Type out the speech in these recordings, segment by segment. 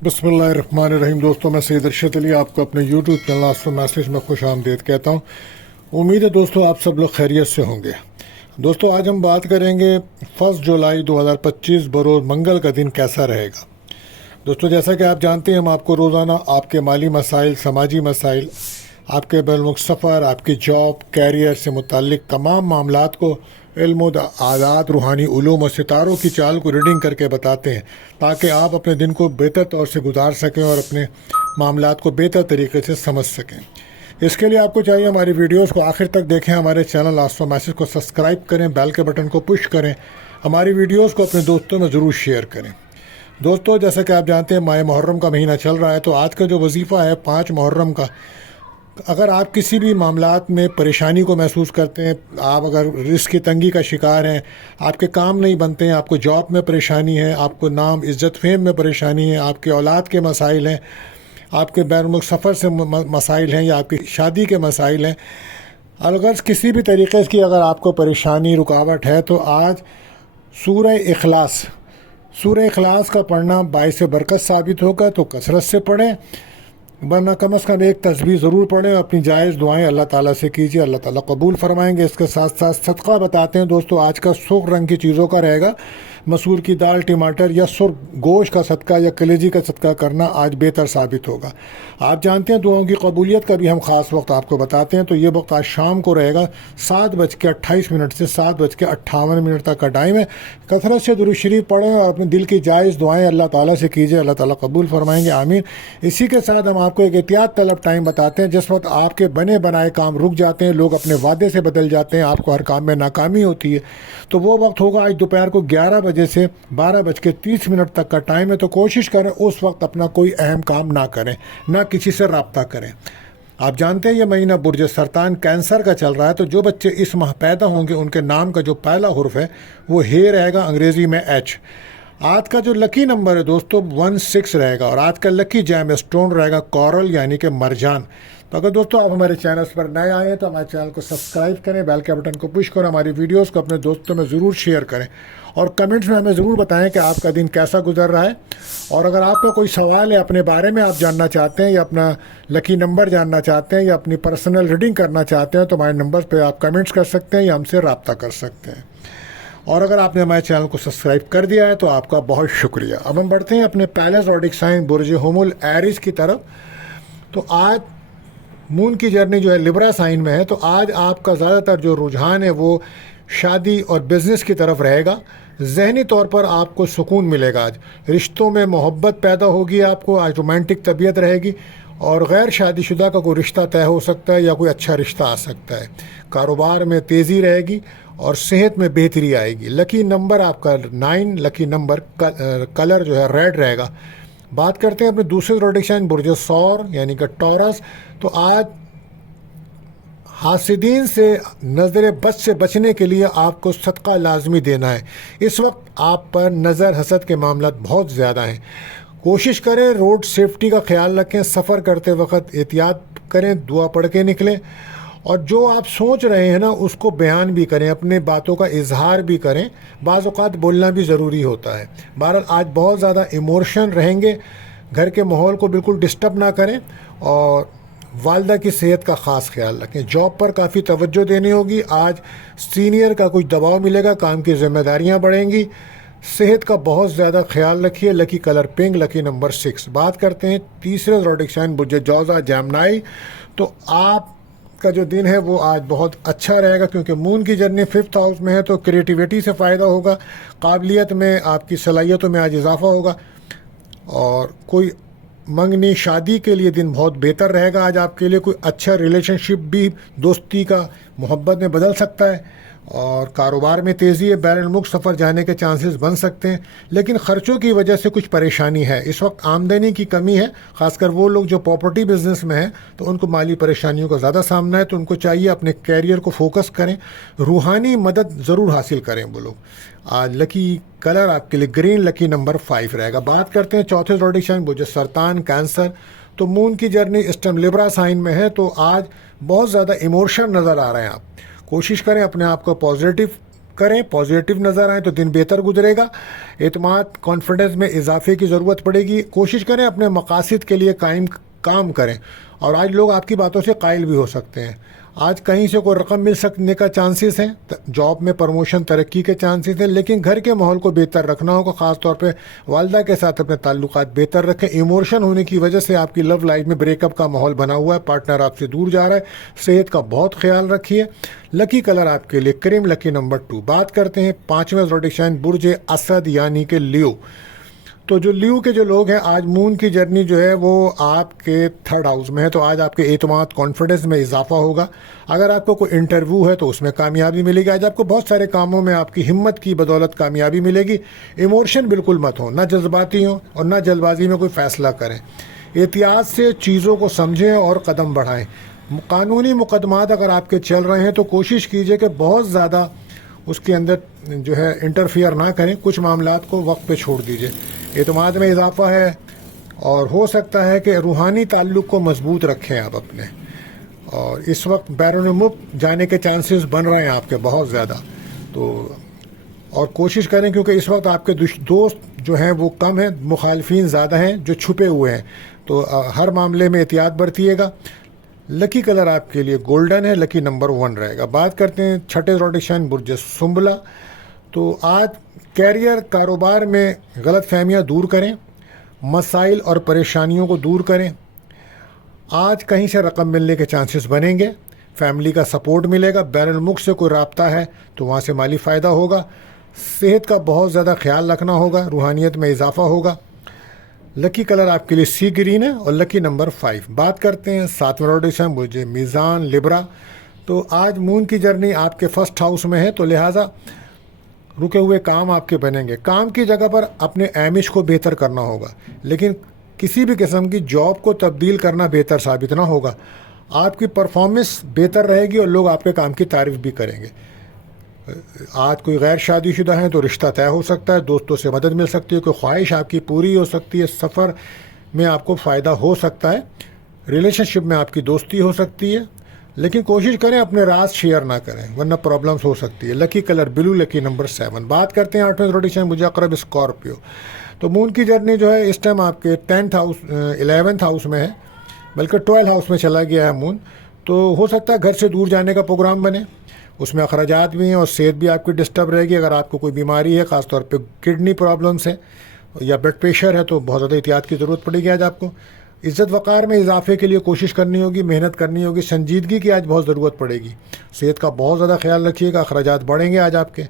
बिस्मिल्लाहिर्रहमानिर्रहीम। दोस्तों, मैं सैयद अरशद अली आपको अपने यूट्यूब चैनल आस्ट्रो मैसेज में खुश आमदीद कहता हूँ। उम्मीद है दोस्तों आप सब लोग खैरियत से होंगे। दोस्तों, आज हम बात करेंगे 1 जुलाई 2025 बरोज़ मंगल का दिन कैसा रहेगा। दोस्तों, जैसा कि आप जानते हैं, हम आपको रोज़ाना आपके माली मसाइल, समाजी मसाइल, आपके बैनुमुल्क सफ़र, आपकी जॉब, कैरियर से मुताल्लिक तमाम मामलात को इल्म आदात, रूहानी उलूम और सितारों की चाल को रीडिंग करके बताते हैं, ताकि आप अपने दिन को बेहतर तौर से गुजार सकें और अपने मामलात को बेहतर तरीके से समझ सकें। इसके लिए आपको चाहिए हमारी वीडियोस को आखिर तक देखें, हमारे चैनल आस्ट्रो मैसेज को सब्सक्राइब करें, बेल के बटन को पुश करें, हमारी वीडियोस को अपने दोस्तों में ज़रूर शेयर करें। दोस्तों, जैसा कि आप जानते हैं, माह मुहर्रम का महीना चल रहा है, तो आज का जो वजीफ़ा है 5 मुहर्रम का, अगर आप किसी भी मामलात में परेशानी को महसूस करते हैं, आप अगर रिस्क की तंगी का शिकार हैं, आपके काम नहीं बनते हैं, आपको जॉब में परेशानी है, आपको नाम इज़्ज़त फेम में परेशानी है, आपके औलाद के मसाइल हैं, आपके बैनुमुल्क सफ़र से मसाइल हैं, या आपकी शादी के मसाइल हैं, अगर किसी भी तरीके की अगर आपको परेशानी रुकावट है, तो आज सूरह इखलास का पढ़ना बाइस बरकत साबित होगा। तो कसरत से पढ़ें, वरना कम अज़ कम एक तस्बीह ज़रूर पढ़ें। अपनी जायज़ दुआएं अल्लाह ताला से कीजिए, अल्लाह ताला कबूल फरमाएंगे। इसके साथ साथ सदका बताते हैं दोस्तों, आज का सुर्ख रंग की चीज़ों का रहेगा। मसूर की दाल, टमाटर या सुर्ख गोश्त का सदका या कलेजी का सदका करना आज बेहतर साबित होगा। आप जानते हैं, दुआओं की कबूलियत का भी हम ख़ास वक्त आपको बताते हैं। तो ये वक्त आज शाम को रहेगा 7:28 से 7:58 तक का टाइम है। कसरत से दुरूद शरीफ पढ़ें और अपने दिल की जायज़ दुआएं अल्लाह ताला से कीजिए, अल्लाह ताला कबूल फरमाएंगे, आमीन। इसी के साथ हम आपको एक एहतियात तलब टाइम बताते हैं। जिस वक्त आपके बने बनाए काम रुक जाते हैं, लोग अपने वादे से बदल जाते हैं, आपको हर काम में नाकामी होती है, तो वो वक्त होगा आज दोपहर को 11 बजे से 12:30 तक का टाइम है। तो कोशिश करें उस वक्त अपना कोई अहम काम ना करें, ना किसी से रब्ता करें। आप जानते हैं, ये महीना बुर्ज सरतान कैंसर का चल रहा है। तो जो बच्चे इस माह पैदा होंगे, उनके नाम का जो पहला हुर्फ है वो हे रहेगा, अंग्रेज़ी में H। आज का जो लकी नंबर है दोस्तों 16 रहेगा, और आज का लकी जैम स्टोन रहेगा कोरल, यानी कि मरजान। तो अगर दोस्तों आप हमारे चैनल पर नए आए हैं तो हमारे चैनल को सब्सक्राइब करें, बेल के बटन को पुश करें, हमारी वीडियोस को अपने दोस्तों में ज़रूर शेयर करें, और कमेंट्स में हमें ज़रूर बताएं कि आपका दिन कैसा गुजर रहा है। और अगर आपका कोई सवाल है, अपने बारे में आप जानना चाहते हैं, या अपना लकी नंबर जानना चाहते हैं, या अपनी पर्सनल रीडिंग करना चाहते हैं, तो हमारे नंबर पर आप कमेंट्स कर सकते हैं या हमसे रब्ता कर सकते हैं। और अगर आपने हमारे चैनल को सब्सक्राइब कर दिया है तो आपका बहुत शुक्रिया। अब हम बढ़ते हैं अपने पहले ज़ोडिक साइन बुर्ज हुमुल एरिस की तरफ। तो आज मून की जर्नी जो है लिब्रा साइन में है। तो आज आपका ज़्यादातर जो रुझान है वो शादी और बिज़नेस की तरफ रहेगा। ज़हनी तौर पर आपको सुकून मिलेगा। आज रिश्तों में मोहब्बत पैदा होगी, आपको आज रोमांटिक तबीयत रहेगी, और गैर शादीशुदा का कोई रिश्ता तय हो सकता है या कोई अच्छा रिश्ता आ सकता है। कारोबार में तेज़ी रहेगी और सेहत में बेहतरी आएगी। लकी नंबर आपका 9, लकी नंबर कलर जो है रेड रहेगा। बात करते हैं अपने दूसरे ज़ोडिक साइन बुर्ज सौर, यानी कि टॉरस। तो आज हासिदीन से नज़र बद से बचने के लिए आपको सदका लाजमी देना है। इस वक्त आप पर नज़र हसद के मामला बहुत ज़्यादा हैं। कोशिश करें रोड सेफ्टी का ख्याल रखें, सफ़र करते वक्त एहतियात करें, दुआ पढ़ के निकलें, और जो आप सोच रहे हैं ना उसको बयान भी करें, अपने बातों का इजहार भी करें। बाज़ औक़ात बोलना भी ज़रूरी होता है। बहरहाल आज बहुत ज़्यादा इमोशन रहेंगे। घर के माहौल को बिल्कुल डिस्टर्ब ना करें, और वालदा की सेहत का ख़ास ख्याल रखें। जॉब पर काफ़ी तवज्जो देनी होगी। आज सीनियर का कुछ दबाव मिलेगा, काम की ज़िम्मेदारियाँ बढ़ेंगी। सेहत का बहुत ज़्यादा ख्याल रखिए। Lucky colour pink, lucky number 6। बात करते हैं तीसरे ज़ोडिक साइन बुर्ज जौज़ा जैमनाई। तो आप का जो दिन है वो आज बहुत अच्छा रहेगा, क्योंकि मून की जर्नी 5th हाउस में है। तो क्रिएटिविटी से फ़ायदा होगा, काबिलियत में, आपकी सलाहियतों में आज इजाफ़ा होगा, और कोई मंगनी शादी के लिए दिन बहुत बेहतर रहेगा आज आपके लिए। कोई अच्छा रिलेशनशिप भी दोस्ती का मोहब्बत में बदल सकता है, और कारोबार में तेज़ी है। बैरुल मुल्क सफ़र जाने के चांसेस बन सकते हैं, लेकिन ख़र्चों की वजह से कुछ परेशानी है। इस वक्त आमदनी की कमी है, ख़ासकर वो लोग जो प्रॉपर्टी बिज़नेस में हैं, तो उनको माली परेशानियों का ज़्यादा सामना है। तो उनको चाहिए अपने कैरियर को फोकस करें, रूहानी मदद ज़रूर हासिल करें वो लोग। आज लकी कलर आपके लिए ग्रीन, लकी नंबर 5 रहेगा। बात करते हैं चौथे ज़ोडिक साइन बुर्ज सरतान कैंसर। तो मून की जर्नी इस टाइम लिब्रा साइन में है। तो आज बहुत ज़्यादा इमोशन नज़र आ रहे हैं। आप कोशिश करें अपने आप को पॉजिटिव करें, पॉजिटिव नज़र आए तो दिन बेहतर गुजरेगा। एतमाद कॉन्फिडेंस में इजाफे की ज़रूरत पड़ेगी। कोशिश करें अपने मकासद के लिए काम करें। और आज लोग आपकी बातों से कायल भी हो सकते हैं। आज कहीं से कोई रकम मिल सकने का चांसेस हैं, जॉब में प्रमोशन तरक्की के चांसेस हैं, लेकिन घर के माहौल को बेहतर रखना होगा। ख़ास तौर पे वालदा के साथ अपने ताल्लुकात बेहतर रखें। इमोशन होने की वजह से आपकी लव लाइफ में ब्रेकअप का माहौल बना हुआ है, पार्टनर आपसे दूर जा रहा है। सेहत का बहुत ख्याल रखिए। लकी कलर आपके लिए क्रीम, लकी नंबर 2। बात करते हैं 5वें ज़ोडिएक साइन बुर्ज असद यानी कि लियो। तो जो लियो के जो लोग हैं, आज मून की जर्नी जो है वो आपके 3rd हाउस में है, तो आज आपके एतमाद कॉन्फिडेंस में इजाफा होगा। अगर आपको कोई इंटरव्यू है तो उसमें कामयाबी मिलेगी। आज आपको बहुत सारे कामों में आपकी हिम्मत की बदौलत कामयाबी मिलेगी। इमोशन बिल्कुल मत हो, ना जज्बाती हो और ना जल्दबाजी में कोई फ़ैसला करें। एहतियात से चीज़ों को समझें और कदम बढ़ाएं। कानूनी मुकदमात अगर आपके चल रहे हैं तो कोशिश कीजिए कि बहुत ज़्यादा उसके अंदर जो है इंटरफियर ना करें। कुछ मामलात को वक्त पे छोड़ दीजिए। एतमाद में इजाफा है और हो सकता है कि रूहानी ताल्लुक़ को मजबूत रखें आप अपने। और इस वक्त बैरून मुल्क जाने के चांसेस बन रहे हैं आपके बहुत ज़्यादा, तो और कोशिश करें, क्योंकि इस वक्त आपके दोस्त जो हैं वो कम हैं, मुखालफिन ज़्यादा हैं जो छुपे हुए हैं। तो हर मामले में एहतियात बरतिएगा। लकी कलर आपके लिए गोल्डन है, लकी नंबर 1 रहेगा। बात करते हैं 6ठे ज़ोडिएक साइन बुर्ज सुंबला। तो आज कैरियर, कारोबार में गलत फहमियाँ दूर करें, मसाइल और परेशानियों को दूर करें। आज कहीं से रकम मिलने के चांसेस बनेंगे, फैमिली का सपोर्ट मिलेगा। बैरुल मुल्क से कोई राब्ता है तो वहाँ से माली फ़ायदा होगा। सेहत का बहुत ज़्यादा ख्याल रखना होगा, रूहानियत में इजाफा होगा। लकी कलर आपके लिए सी ग्रीन है और लकी नंबर 5। बात करते हैं 7वें ज़ोडिएक साइन बुर्ज मीज़ान लिब्रा। तो आज मून की जर्नी आपके 1st हाउस में है, तो लिहाजा रुके हुए काम आपके बनेंगे। काम की जगह पर अपने एमिश को बेहतर करना होगा, लेकिन किसी भी किस्म की जॉब को तब्दील करना बेहतर साबित ना होगा। आपकी परफॉर्मेंस बेहतर रहेगी और लोग आपके काम की तारीफ भी करेंगे। आज कोई गैर शादीशुदा है तो रिश्ता तय हो सकता है, दोस्तों से मदद मिल सकती है, कोई ख्वाहिश आपकी पूरी हो सकती है, सफ़र में आपको फ़ायदा हो सकता है, रिलेशनशिप में आपकी दोस्ती हो सकती है। लेकिन कोशिश करें अपने राज शेयर ना करें, वरना प्रॉब्लम्स हो सकती है। Lucky colour blue, lucky number 7। बात करते हैं 8वें ज़ोडिएक साइन बुर्ज अक़रब स्कॉर्पियो। तो मून की जर्नी जो है इस टाइम आपके 10th हाउस 11th हाउस में है, बल्कि 12 हाउस में चला गया है मून। तो हो सकता है घर से दूर जाने का प्रोग्राम बने, उसमें अखराजात भी हैं और सेहत भी आपकी डिस्टर्ब रहेगी। अगर आपको कोई बीमारी है, ख़ासतौर पे किडनी प्रॉब्लम्स है या ब्लड प्रेशर है, तो बहुत ज़्यादा एहतियात की ज़रूरत पड़ेगी आज आपको। इज़्ज़त वक़ार में इजाफे के लिए कोशिश करनी होगी, मेहनत करनी होगी, संजीदगी की आज बहुत ज़रूरत पड़ेगी। सेहत का बहुत ज़्यादा ख्याल रखिएगा, अखराजात बढ़ेंगे आज आपके।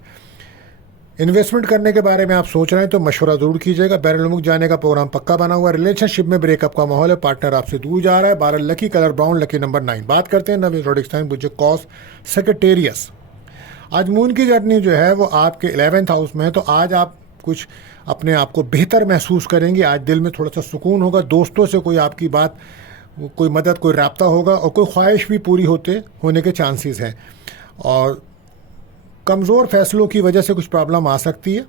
इन्वेस्टमेंट करने के बारे में आप सोच रहे हैं तो मशवरा ज़रूर कीजिएगा। बैरुल मुल्क जाने का प्रोग्राम पक्का बना हुआ है। रिलेशनशिप में ब्रेकअप का माहौल है, पार्टनर आपसे दूर जा रहा है। 12 lucky colour brown, lucky number 9। बात करते हैं 9वें ज़ोडिएक साइन बुर्ज कॉस सेक्रेटेरियस। आज मून की जर्नी जो है वो आपके 11th हाउस में है, तो आज आप कुछ अपने आप को बेहतर महसूस करेंगे। आज दिल में थोड़ा सा सुकून होगा, दोस्तों से कोई आपकी बात, कोई मदद, कोई राब्ता होगा और कोई ख्वाहिश भी पूरी होने के चांसेस हैं। और कमज़ोर फैसलों की वजह से कुछ प्रॉब्लम आ सकती है।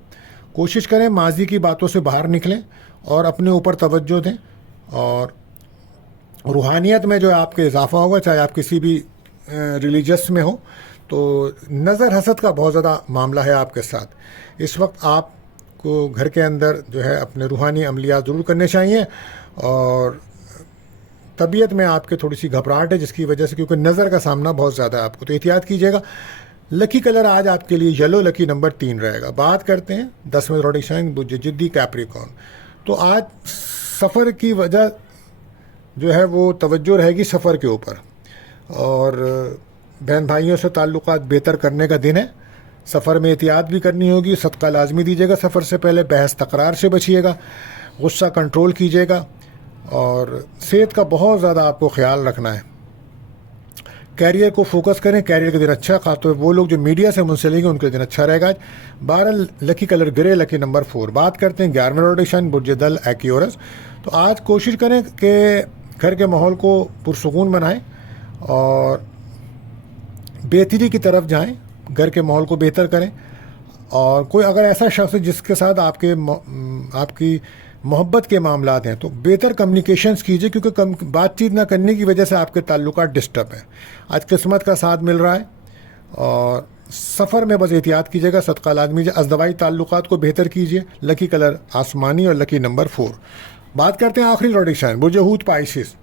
कोशिश करें माजी की बातों से बाहर निकलें और अपने ऊपर तवज्जो दें। और रूहानियत में जो आपके इजाफा होगा, चाहे आप किसी भी रिलीजियस में हो, तो नज़र हसद का बहुत ज़्यादा मामला है आपके साथ। इस वक्त आपको घर के अंदर जो है अपने रूहानी अमलियात ज़रूर करने चाहिए। और तबीयत में आपके थोड़ी सी घबराहट है, जिसकी वजह से, क्योंकि नज़र का सामना बहुत ज़्यादा है आपको, तो एहतियात कीजिएगा। लकी कलर आज आपके लिए येलो, लकी नंबर 3 रहेगा। बात करते हैं 10वें ज़ोडिएक साइन बुर्ज जिद्दी कैप्रिकॉर्न। तो आज सफ़र की वजह जो है वो तवज्जो रहेगी सफ़र के ऊपर, और बहन भाइयों से ताल्लुकात बेहतर करने का दिन है। सफ़र में एहतियात भी करनी होगी, सदका लाजमी दीजिएगा सफ़र से पहले, बहस तकरार से बचिएगा, गुस्सा कंट्रोल कीजिएगा और सेहत का बहुत ज़्यादा आपको ख्याल रखना है। कैरियर को फोकस करें, कैरियर का दिन अच्छा, खासतौर वो लोग जो मीडिया से मुंसलिक हैं उनके दिन अच्छा रहेगा। 12 lucky colour grey, lucky number 4। बात करते हैं 11वें ज़ोडिएक साइन बुर्ज दल एक्यूरस। तो आज कोशिश करें कि घर के माहौल को पुरसुकून बनाएं और बेहतरी की तरफ जाएं, घर के माहौल को बेहतर करें। और कोई अगर ऐसा शख्स है जिसके साथ आपकी मोहब्बत के मामलात हैं, तो बेहतर कम्युनिकेशंस कीजिए, क्योंकि बातचीत ना करने की वजह से आपके ताल्लुकात डिस्टर्ब हैं। आज किस्मत का साथ मिल रहा है और سفر میں بس احتیاط کیجیے گا، صدقہ لازمی ہے، ازدواجی تعلقات کو بہتر کیجیے، لکی کلر آسمانی اور لکی نمبر 4۔ بات کرتے ہیں آخری زوڈک سائن برج حوت پائسس۔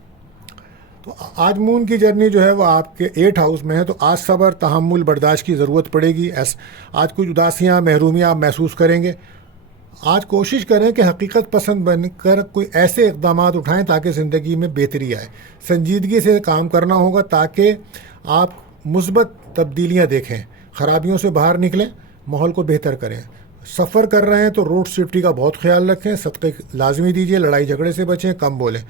تو آج مون کی جرنی جو ہے وہ آپ کے 8 ہاؤس میں ہے، تو آج صبر تحمل برداشت کی ضرورت پڑے گی، آج کچھ اداسیاں محرومیاں آپ محسوس کریں گے۔ آج کوشش کریں کہ حقیقت پسند بن کر کوئی ایسے اقدامات اٹھائیں تاکہ زندگی میں بہتری آئے، سنجیدگی سے کام کرنا ہوگا تاکہ آپ مثبت تبدیلیاں دیکھیں، خرابیوں سے باہر نکلیں، ماحول کو بہتر کریں۔ سفر کر رہے ہیں تو روڈ سیفٹی کا بہت خیال رکھیں، صدقے لازمی دیجیے، لڑائی جھگڑے سے بچیں، کم بولیں۔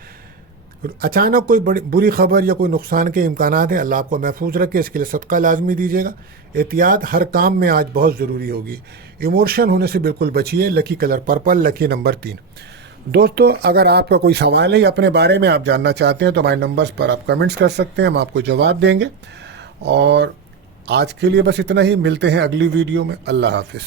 اچانک کوئی بری خبر یا کوئی نقصان کے امکانات ہیں، اللہ آپ کو محفوظ رکھے، اس کے لیے صدقہ لازمی دیجیے گا۔ احتیاط ہر کام میں آج بہت ضروری ہوگی۔ ایموشن ہونے سے بالکل بچیے، لکی کلر پرپل، لکی نمبر 3۔ دوستو اگر آپ کا کوئی سوال ہے یا اپنے بارے میں آپ جاننا چاہتے ہیں تو ہمارے نمبرز پر آپ کمنٹس کر سکتے ہیں، ہم آپ کو جواب دیں گے۔ اور آج کے لیے بس اتنا ہی، ملتے ہیں اگلی ویڈیو میں۔ اللہ حافظ۔